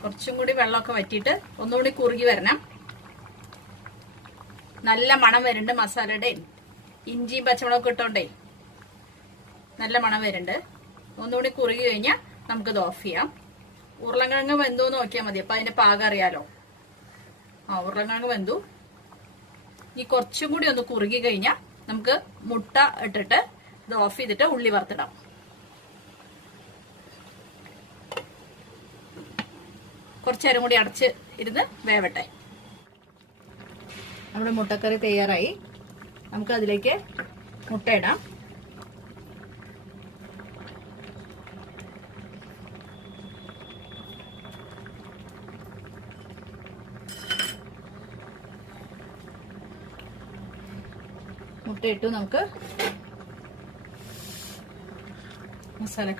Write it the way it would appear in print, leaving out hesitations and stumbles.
കുറച്ചും കൂടി വെള്ളമൊക്കെ വറ്റിയിട്ട് ഒന്നുകൂടി കുറുകി വരണം. നല്ല മണം വരുന്നുണ്ട് മസാലയുടെ. ഇഞ്ചിയും പച്ചമുളകൊക്കെ ഇട്ടോണ്ടേ നല്ല മണം വരുന്നുണ്ട്. ഒന്നുകൂടി കുറുകി കഴിഞ്ഞാൽ നമുക്കിത് ഓഫ് ചെയ്യാം. ഉരുളക്കിഴങ്ങ് വെന്തോന്ന് നോക്കിയാൽ മതി, അപ്പൊ അതിന്റെ പാകം അറിയാലോ. ഉരുളക്കിഴങ്ങ് വെന്തു. ഈ കുറച്ചും കൂടി ഒന്ന് കുറുകി കഴിഞ്ഞാൽ നമുക്ക് മുട്ട ഇട്ടിട്ട് ഇത് ഓഫ് ചെയ്തിട്ട് ഉള്ളി വറുത്തിടാം. കുറച്ചേരം കൂടി അടച്ച് ഇരുന്ന് വേവട്ടെ. നമ്മുടെ മുട്ടക്കറി തയ്യാറായി. നമുക്ക് അതിലേക്ക് മുട്ട ഇടാം. മുട്ടയിട്ടു നമുക്ക് മസാല